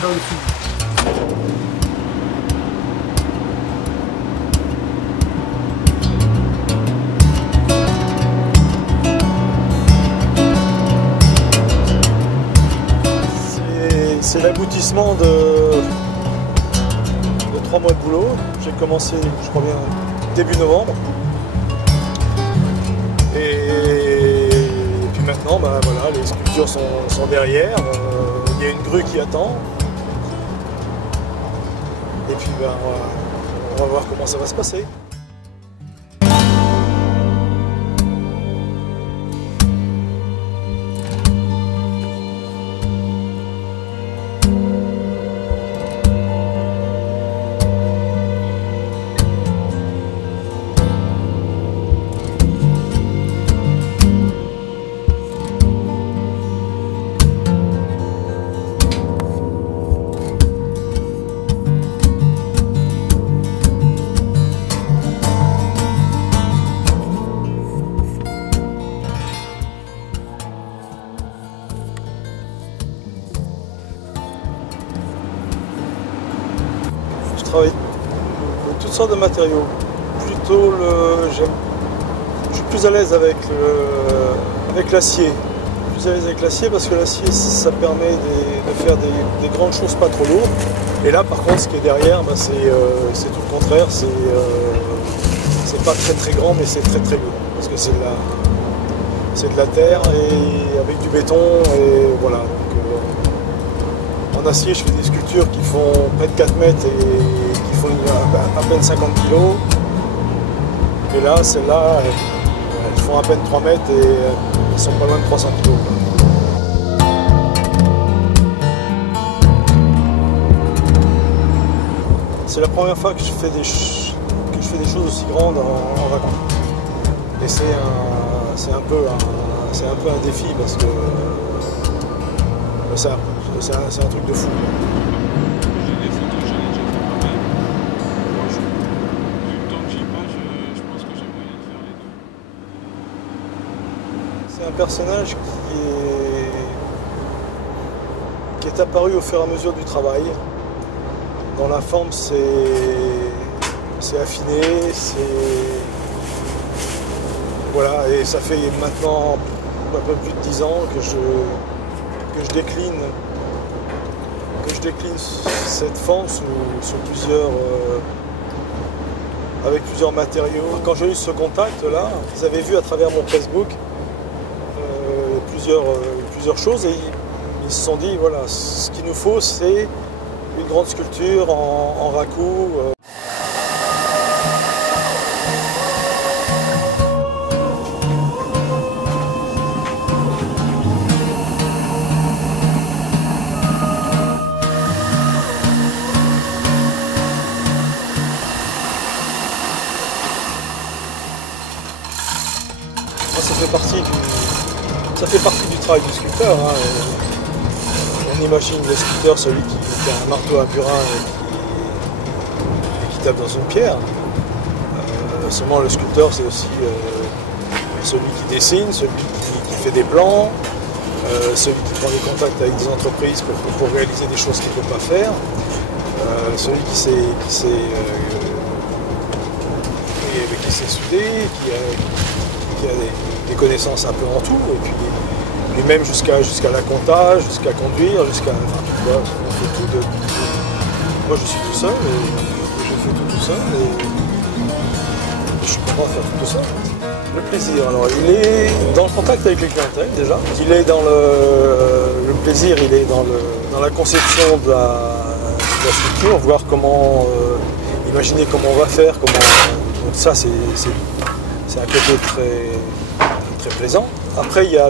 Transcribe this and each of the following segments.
Ciao les filles. C'est l'aboutissement de 3 mois de boulot. J'ai commencé, je crois bien, début novembre. Et puis maintenant, bah, voilà, les sculptures sont derrière. Il y a une grue qui attend. Et puis bah, on va voir comment ça va se passer. Je travaille de toutes sortes de matériaux. Plutôt je suis plus à l'aise avec l'acier. Plus à l'aise avec l'acier parce que l'acier ça permet de faire des grandes choses pas trop lourdes. Et là par contre ce qui est derrière, bah, c'est tout le contraire. C'est pas très grand mais c'est très lourd. Parce que c'est de la terre et avec du béton et voilà. En acier, je fais des sculptures qui font près de 4 mètres et qui font à peine 50 kg. Et là, celles-là, elles font à peine 3 mètres et elles sont pas loin de 300 kg. C'est la première fois que je fais des choses aussi grandes en vacances. Et c'est un peu un défi parce que c'est un truc de fou. J'ai des photos, j'en ai déjà fait pas mal. Du temps que j'y passe, je pense que j'ai moyen de faire les deux. C'est un personnage qui est apparu au fur et à mesure du travail. Dans la forme, c'est affiné, voilà, et ça fait maintenant un peu plus de 10 ans que je décline cette forme avec plusieurs matériaux. Quand j'ai eu ce contact là, ils avaient vu à travers mon Facebook plusieurs choses et ils se sont dit voilà, ce qu'il nous faut c'est une grande sculpture en raku. Ça fait partie du travail du sculpteur. Hein. On imagine le sculpteur, celui qui a un marteau à burin et qui tape dans une pierre. Seulement le sculpteur, c'est aussi celui qui dessine, celui qui fait des plans, celui qui prend des contacts avec des entreprises pour réaliser des choses qu'il ne peut pas faire, celui qui sait souder, qui a des connaissances un peu en tout, et puis même jusqu'à la compta, jusqu'à conduire, enfin, on fait tout moi je suis tout seul, et je fais tout seul, et je suis content de faire tout seul. Le plaisir, alors il est dans le contact avec les clientèles déjà, il est dans le plaisir, il est dans la conception de la sculpture, voir comment, imaginer comment on va faire, donc ça c'est un côté très plaisant. Après, il y a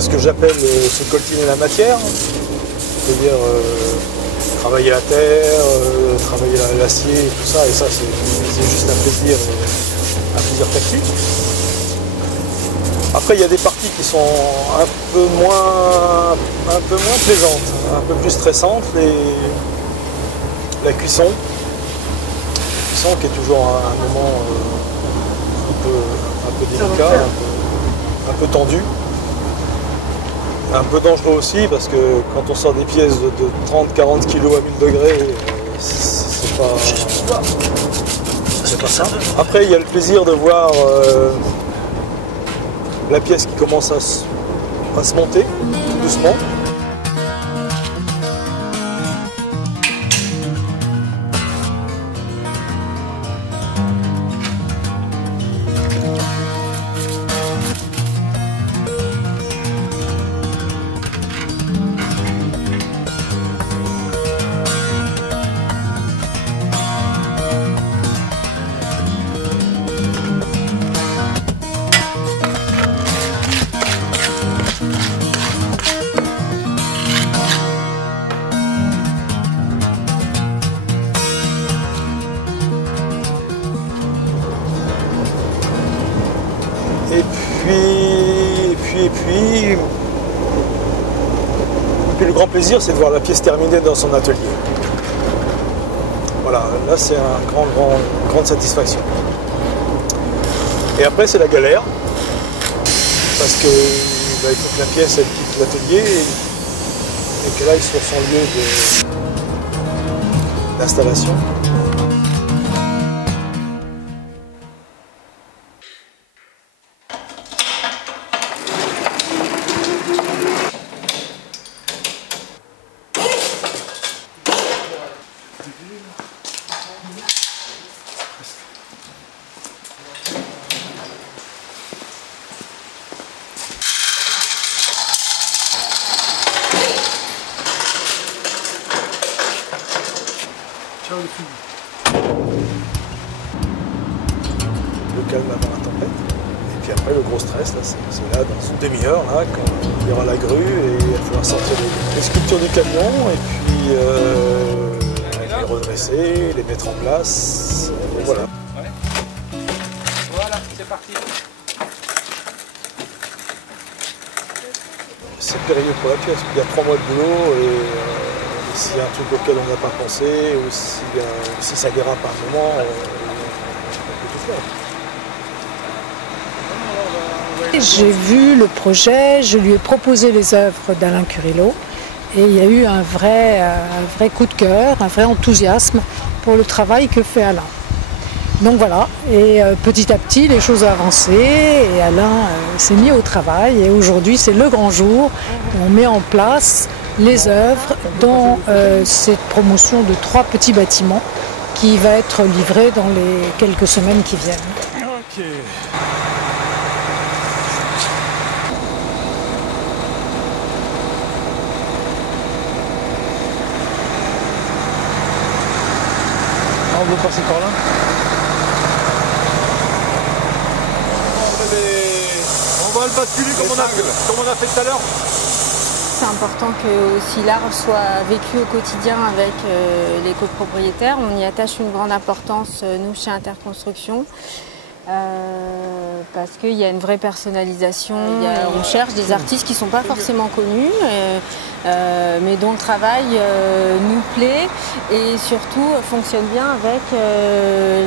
ce que j'appelle se coltiner la matière, c'est-à-dire travailler la terre, travailler l'acier, tout ça, et ça c'est juste un plaisir tactique. Après, il y a des parties qui sont un peu moins plaisantes, un peu plus stressantes, la cuisson. Qui est toujours un moment un peu délicat, un peu tendu. Un peu dangereux aussi parce que quand on sort des pièces de 30-40 kg à 1000 degrés, c'est pas simple. Après, il y a le plaisir de voir la pièce qui commence à se monter tout doucement. Et puis le grand plaisir, c'est de voir la pièce terminée dans son atelier. Voilà, là c'est une grande satisfaction. Et après c'est la galère, parce que il faut que la pièce elle quitte l'atelier et qu'elle aille sur son lieu d'installation. Le calme avant la tempête. Et puis après le gros stress, là, c'est là dans une demi-heure, là, quand il y aura la grue et il va falloir sortir les sculptures du camion et puis les redresser, les mettre en place. Et voilà. Ouais. Voilà, c'est parti. C'est périlleux pour la pièce. Il y a 3 mois de boulot et s'il y a un truc auquel on n'a pas pensé ou si ça dérape à un moment, on peut tout faire. J'ai vu le projet, je lui ai proposé les œuvres d'Alain Curillo et il y a eu un vrai coup de cœur, un vrai enthousiasme pour le travail que fait Alain. Donc voilà, et petit à petit les choses ont avancé et Alain s'est mis au travail et aujourd'hui c'est le grand jour. On met en place les œuvres dans cette promotion de 3 petits bâtiments qui va être livrée dans les quelques semaines qui viennent. Ok. On veut passer par là. On va le basculer comme on a fait tout à l'heure. C'est important que aussi l'art soit vécu au quotidien avec les copropriétaires. On y attache une grande importance, nous, chez Interconstruction, parce qu'il y a une vraie personnalisation. On cherche des artistes qui ne sont pas forcément connus, mais dont le travail nous plaît et surtout fonctionne bien avec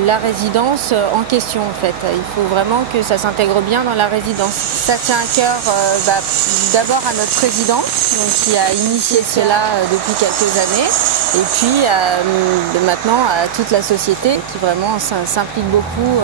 la résidence en question. En fait, il faut vraiment que ça s'intègre bien dans la résidence. Ça tient à cœur d'abord à notre président, donc, qui a initié cela depuis quelques années, et puis maintenant à toute la société qui vraiment s'implique beaucoup.